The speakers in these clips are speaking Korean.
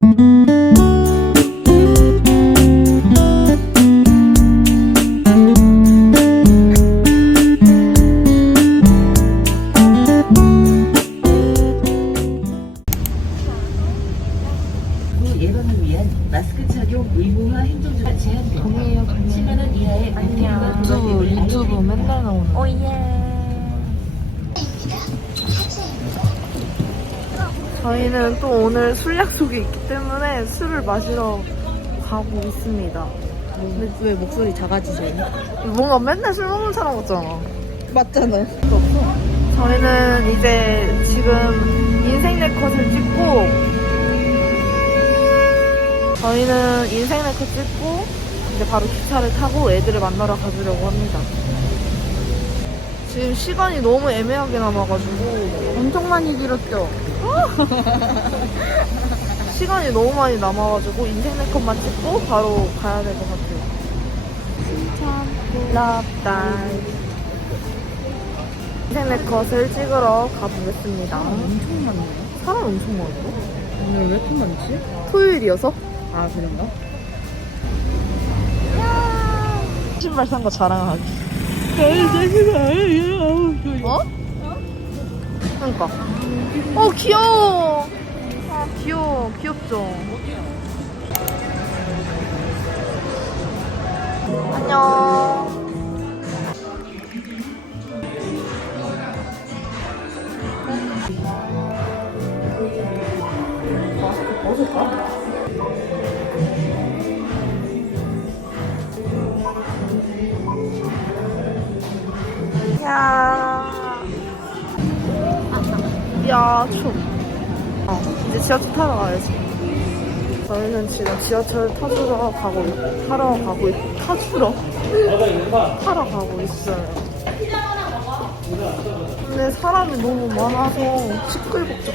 구 저희는 또 오늘 술 약속이 있기 때문에 술을 마시러 가고 있습니다. 근데 왜 목소리 작아지세요? 뭔가 맨날 술 먹는 사람 같잖아. 맞잖아요. 저희는 이제 지금 인생 네컷을 찍고 저희는 인생 네컷 찍고 이제 바로 기차를 타고 애들을 만나러 가주려고 합니다. 지금 시간이 너무 애매하게 남아가지고 엄청 많이 길었죠? 시간이 너무 많이 남아가지고 인생 네컷만 찍고 바로 가야 될 것 같아요. 랍다 인생 네컷을 찍으러 가보겠습니다. 엄청 많네요. 사람 엄청 많고 오늘 왜 이렇게 많지? 토요일이어서 아, 그런가? 신발 산 거 자랑하기. 어? 그러니까. 어 귀여워. 아 귀여워 귀엽죠. 안녕. 마스크 벗을까? 야. 야, 추워. 어, 이제 지하철 타러 가야지. 저희는 지금 지하철 타주러 가고, 있- 타러 가고, 있- 타주러? 타러 가고 있어요. 근데 사람이 너무 많아서 시끌벅적.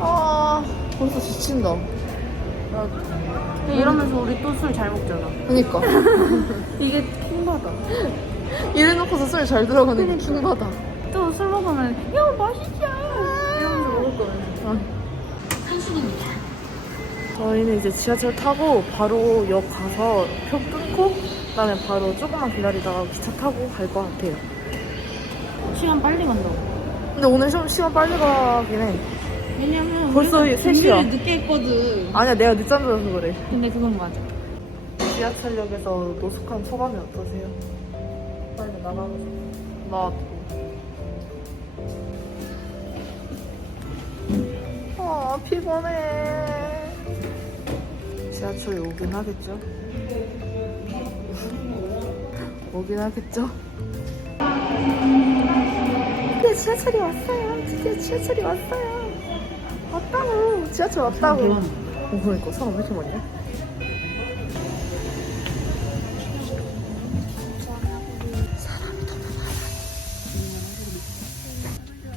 아, 벌써 지친다. 이러면서 우리 또 술 잘 먹잖아. 그니까. 이게 킹받아. 이래놓고서 술 잘 들어가는 게 킹받아. 먹으면, 야, 맛있자! 이러면서 먹을 거면서. 저희는 이제 지하철 타고 바로 역 가서 표 끊고 그다음에 바로 조금만 기다리다가 기차 타고 갈 것 같아요. 시간 빨리 간다고. 근데 오늘 좀 시간 빨리 가긴 해. 왜냐면, 벌써 우리가 셋 이야. 준비를 늦게 했거든. 아니야 내가 늦잠 자서 그래. 근데 그건 맞아. 지하철역에서 노숙한 소감이 어떠세요? 빨리 나가고 싶어. 나 아 피곤해. 지하철이 오긴 하겠죠? 오긴 하겠죠? 드디어 지하철이 왔어요. 드디어 지하철이 왔어요. 왔다고. 지하철 왔다고. 대박. 어, 그러니까 사람 왜 이렇게 많냐? 사람이 너무 많아.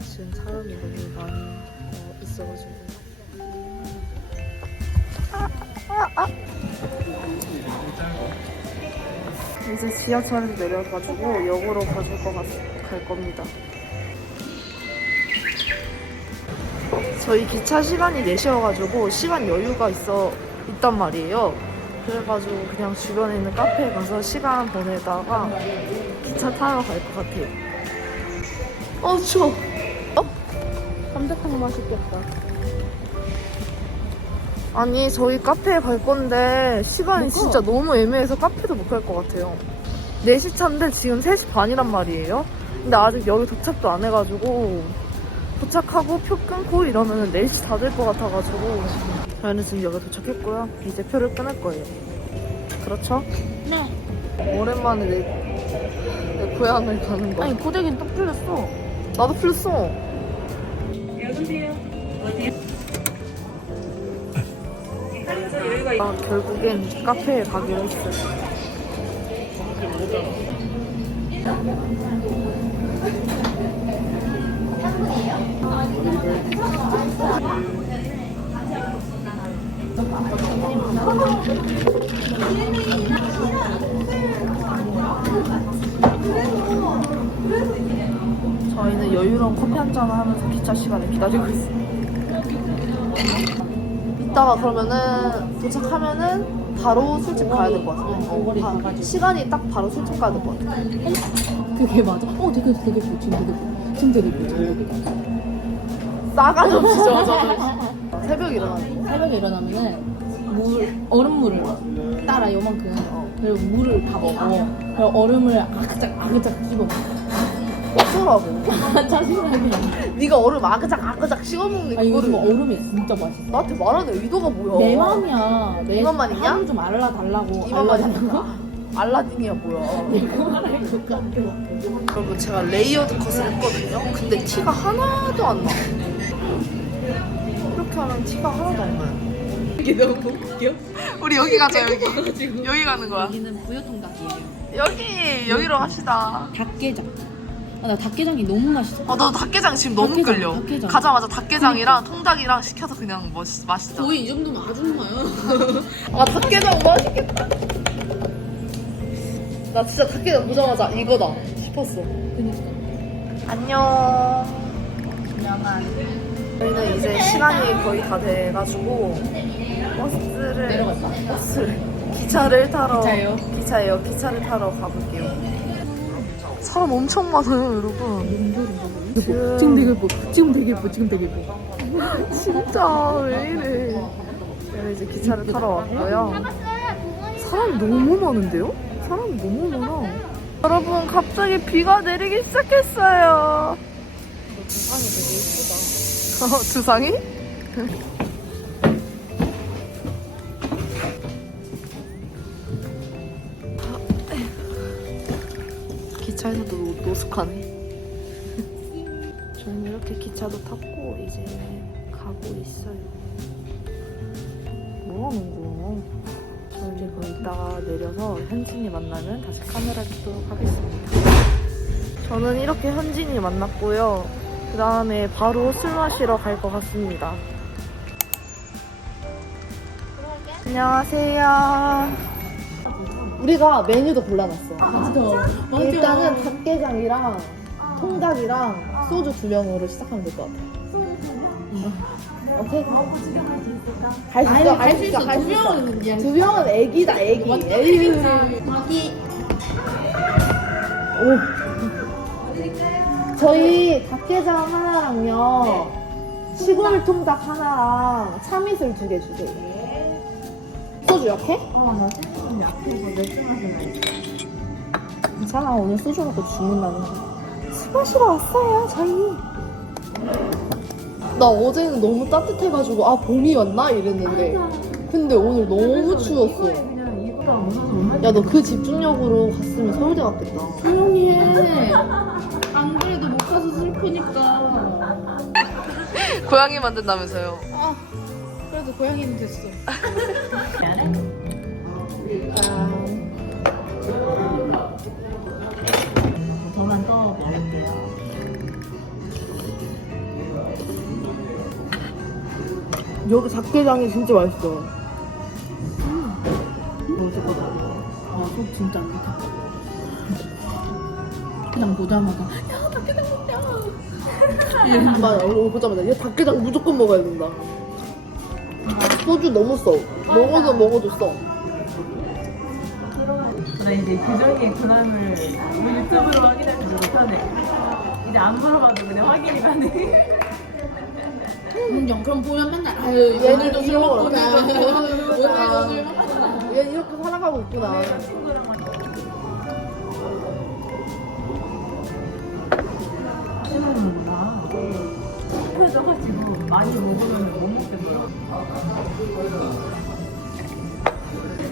지금 사람이 너무 많이 어, 있어가지고. 이제 지하철에서 내려가지고 역으로 가줄 것 같, 갈 겁니다. 저희 기차 시간이 4시여가지고 시간 여유가 있어 있단 말이에요. 그래가지고 그냥 주변에 있는 카페에 가서 시간 보내다가 기차 타러 갈 것 같아요. 어 추워. 감자탕 맛있겠다. 아니 저희 카페에 갈 건데 시간이 진짜 너무 애매해서 카페도 못 갈 것 같아요. 4시 차인데 지금 3시 반이란 말이에요. 근데 아직 여기 도착도 안 해가지고 도착하고 표 끊고 이러면 4시 다 될 것 같아가지고 저희는 지금 여기 도착했고요. 이제 표를 끊을 거예요. 그렇죠? 네. 오랜만에 내, 내 고향을 가는 거. 아니, 고데기는 딱 풀렸어. 나도 풀렸어. 아, 결국엔 카페에 가기로 했어요. 저희는 여유로운 커피 한 잔을 하면서 기차 시간을 기다리고 있어요. 이따가 그러면은 도착하면은 바로 술집 가야 될 것 같아. 어, 바- 시간이 딱 바로 술집 가야 될 것 같아. 그게 맞아. 어, 되게 되게. 지금 되게 예뻐. 지금 되게. 저녁이다. 싸가지 없이 저 저는. 새벽에 일어나는 거. 새벽에 일어나면은 물 얼음물을 따라 요만큼 그리고 물을 다 먹어. 그리고 얼음을 아그작 아그작 씹어. 먹어. 어쩌라고. 짜증나게. 네가 얼음 아그작 아그작 씹어먹는 아 이거를 좀 얼음이 진짜 맛있어. 나한테 말하는 의도가 뭐야? 내 맘이야. 내 이것만 있냐? 하루 좀 알아달라고. 이만만. 있는 알라딘이야 뭐야? 줬다. 여러분 제가 레이어드 컷을 했거든요. 근데 티가 하나도 안 나. 이렇게 하면 티가 하나도 안 나요. 이게 너무 웃겨. 우리 여기 가자 여기. 여기 가는 거야. 여기는 부여통닭이에요. 여기 여기로 갑시다. 닭게장. 아, 나 닭게장이 너무 맛있어. 아, 나 닭게장 지금 너무 닭게장, 끌려. 닭게장. 가자마자 닭게장이랑 통닭이랑 시켜서 그냥 멋, 맛있다. 거의 이 정도면 아줌마야. 아, 닭게장 맛있겠다. 나 진짜 닭게장 보자마자 이거다 싶었어. 그니까. 안녕. 저희는 이제 시간이 거의 다 돼가지고 버스를 내려갔다. 버스를 기차를 타러 기차예요? 기차예요. 기차를 타러 가볼게요. 사람 엄청 많아요, 여러분. 지금 되게 예뻐. 지금 되게 예뻐. 지금 되게 예뻐. 진짜 왜 이래? 저는 이제 기차를 타러 왔고요. 사람 너무 많은데요? 사람 너무 많아. 여러분 갑자기 비가 내리기 시작했어요. 두상이 되게 예쁘다. 두상이? 기차에서도 노- 노숙하네. 저는 이렇게 기차도 탔고 이제 가고 있어요. 뭐 하는 거야? 저 이제 그 이따가 내려서 현진이 만나면 다시 카메라 찍도록 하겠습니다. 저는 이렇게 현진이 만났고요. 그 다음에 바로 술 마시러 갈 것 같습니다. 안녕하세요. 우리가 메뉴도 골라놨어. 맞아. 일단은 닭게장이랑 통닭이랑 소주 두 병으로 시작하면 될 것 같아. 오케이. 갈 수 있어, 갈 수 있어, 갈 수 있어. 두 병은 애기다, 애기. 애기. 오. 저희 닭게장 하나랑요, 시골 통닭 하나랑 참이슬 두 개 주세요. 소주 약해? 어, 나 소주 약해서 맥주 마시면 괜찮아, 오늘 소주 먹고 죽는다는 거. 술 마시러 왔어요, 저희. 나 어제는 너무 따뜻해가지고 아 봄이 왔나 이랬는데 근데 오늘 너무 추웠어. 야 너 그 집중력으로 갔으면 서울대 갔겠다. 조용히 해. 안 그래도 못 가서 슬프니까. 고양이 만든다면서요? 아, 그래도 고양이는 됐어. 저만 더 먹을게요. 여기 닭게장이 진짜 맛있어. 아, 속 진짜 안 좋다. 그냥 보자마자 야 닭게장 먹자. 맞아, 오늘 보자마자 얘 닭게장 무조건 먹어야 된다. 소주 너무 써. 먹어도 먹어도 써. 나 이제 규정이의 근황을 유튜브로 확인할 수 못하네. 이제 안 물어봐도 그냥 확인이 가네. 음, 그럼 보면 맨날 아유 오늘도 술 먹구나. 오늘도 술 먹구나. 얘 이렇게 살아가고 있구나. 싫어하는구나. 펴져가지고 많이 먹으면 못 먹겠더라고.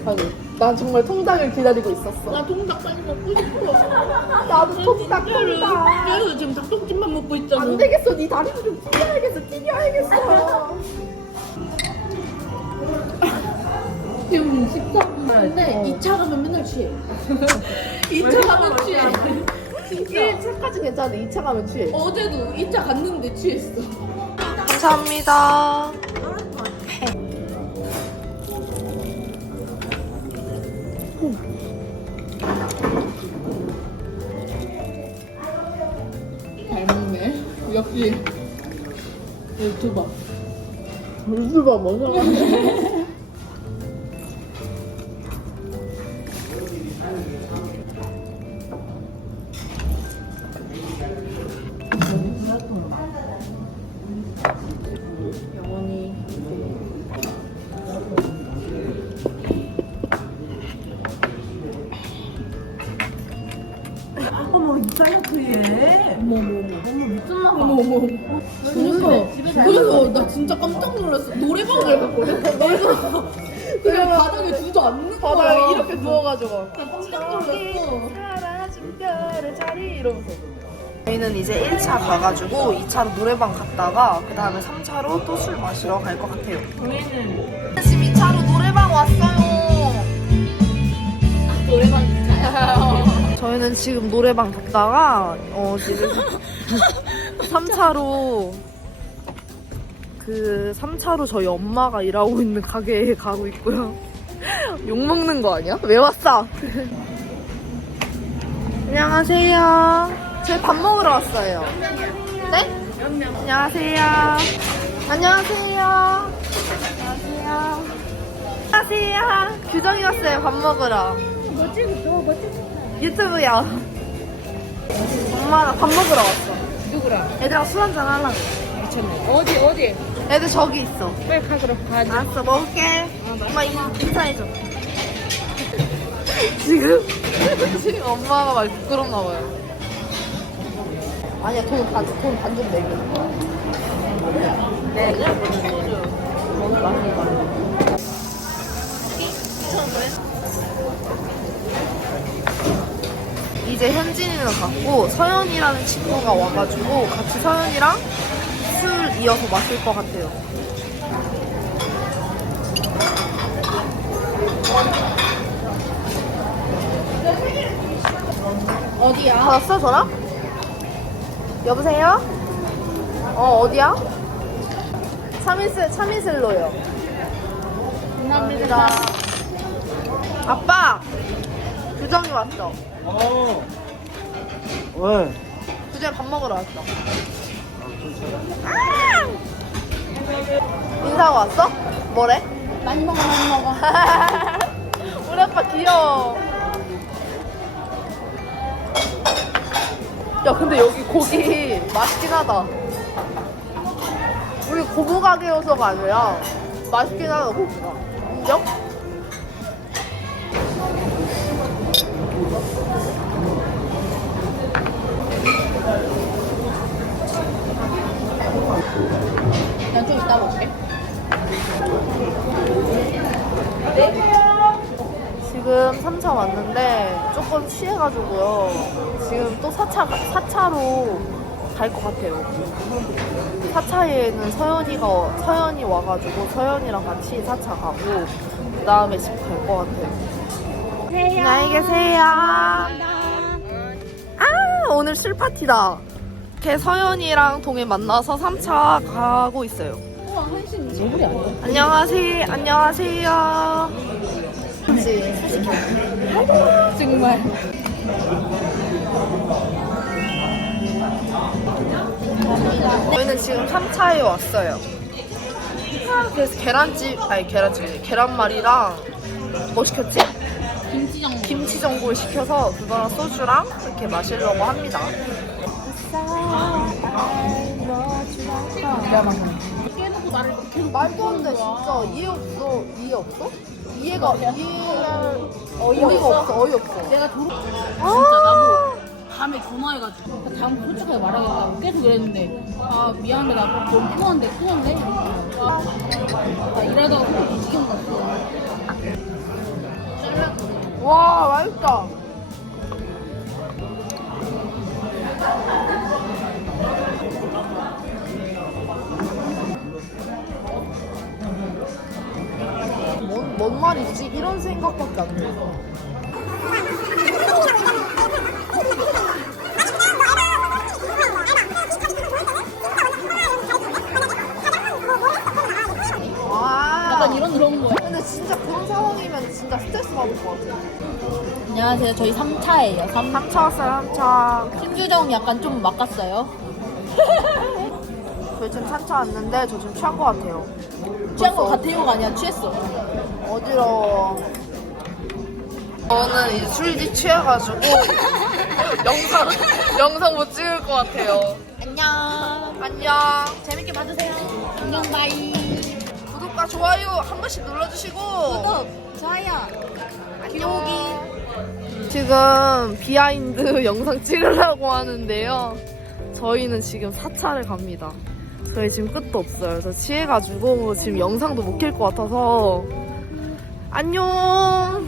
아니, 난 정말 통닭을 기다리고 있었어. 나 통닭 빨리 먹고 싶어. 나도 통닭 통닭. 그래서 지금 닭똥집만 먹고 있잖아. 안 되겠어. 네 다리도 좀 튀겨야겠어. 튀겨야겠어. 지금 식사인데 2차 가면 맨날 취해. 2차 가면 취해. 진짜. 1차까지 괜찮은데 2차 가면 취해. 어제도 2차 갔는데 취했어. 감사합니다. 잘 먹네. 역시 유튜버. 먹어. 영 다이어트에 어머 어머 어머. 너무 미쳤나 봐. 어머 어머. 그러니까 그래서 나 진짜 깜짝 놀랐어. 노래방을 갔거든. 그래서 그냥 바닥에 주저앉는 거야. 바닥에 이렇게 누워가지고. 나 깜짝 놀랐어. 저희는 이제 1차 가가지고 2차로 노래방 갔다가 그 다음에 3차로 또 술 마시러 갈 것 같아요. 저희는 12차로 노래방 왔어요. 노래방 진짜야. 저희는 지금 노래방 갔다가 어 지금 3차로 그 3차로 저희 엄마가 일하고 있는 가게에 가고 있고요. 욕 먹는 거 아니야? 왜 왔어? 안녕하세요. 저희 밥 먹으러 왔어요. 네? 안녕하세요. 안녕하세요. 안녕하세요. 안녕하세요. 규정이 왔어요. 밥 먹으러. 뭐? 뭐 찍었어? 유튜브야. 엄마 나 밥 먹으러 왔어. 누구랑? 애들랑 술 한잔 하려고. 미쳤네. 어디 어디? 애들 저기 있어. 빨리 가 그럼 가야지. 알았어 먹을게. 엄마 이 인사해줘. 지금 지금 엄마가 말 부끄럽나 봐요. 아니야 돈 반, 돈 반좀 내게. 네. 오늘 많이 거 이제 현진이는 갔고 서연이라는 친구가 와가지고 같이 서연이랑 술 이어서 마실 것 같아요. 어디야? 받았어 전화? 여보세요? 어 어디야? 참이슬 참이슬로요. 감사합니다. 아빠 규정이 왔어. 어. 왜? 규정이 밥 먹으러 왔어. 아! 인사하고 왔어? 뭐래? 많이 먹어 많이 먹어. 우리 아빠 귀여워. 야, 근데 여기 고기 맛있긴 하다. 우리 고부 가게여서가 아니라 맛있긴 하다, 고기가. 인정? 좀 이따 먹게. 지금 3차 왔는데 조금 취해가지고요. 지금 또 4차, 4차로 갈 것 같아요. 4차에는 서연이가, 서연이 와가지고 서연이랑 같이 4차 가고, 그 다음에 집 갈 것 같아요. 안녕히 계세요. 아, 오늘 술 파티다. 걔 서연이랑 동해 만나서 3차 가고 있어요. 안녕하세요. 안녕하세요. 정말. 저희는 지금 3차에 왔어요. 그래서 계란찜, 아니 계란찜, 계란말이랑 뭐 시켰지? 김치전골 시켜서 그거랑 소주랑 이렇게 마시려고 합니다. 깨놓고 나를 계속 말도 안 돼, 진짜 이해 없어. 이해 없어? 이해가 이해할 어이가 없어. 어이 없어. 내가 도로 아, 진짜 나도 밤에 전화해가지고 다음 솔직하게 말하겠다고 계속 그랬는데 아 미안해 나 너무 피곤한데 피곤한데 아, 나 일하다가 지금 갔어 와 맛있다. 뭔, 뭔 말이지? 이런 생각밖에 안 돼. 와. 약간 이런 그런 거야 근데 진짜 그런 상황이면 진짜 스트레스 받을 것 같아. 안녕하세요 저희 3차예요 3... 3차 왔어요, 3차. 신규정 약간 좀 막았어요 저희 지금 산차 왔는데 저좀 취한 것 같아요. 취한 거 같아요가 아니야 취했어 어지러워. 저는 이제 술이 취해가지고 영상 영상 못 찍을 것 같아요. 안녕 안녕. 재밌게 봐주세요 안녕 바이 구독과 좋아요 한 번씩 눌러주시고. 구독 좋아요 안녕. 지금 비하인드 영상 찍으려고 하는데요. 저희는 지금 사차를 갑니다. 저희 지금 끝도 없어요. 저 취해가지고 지금 영상도 못 킬 것 같아서 안녕.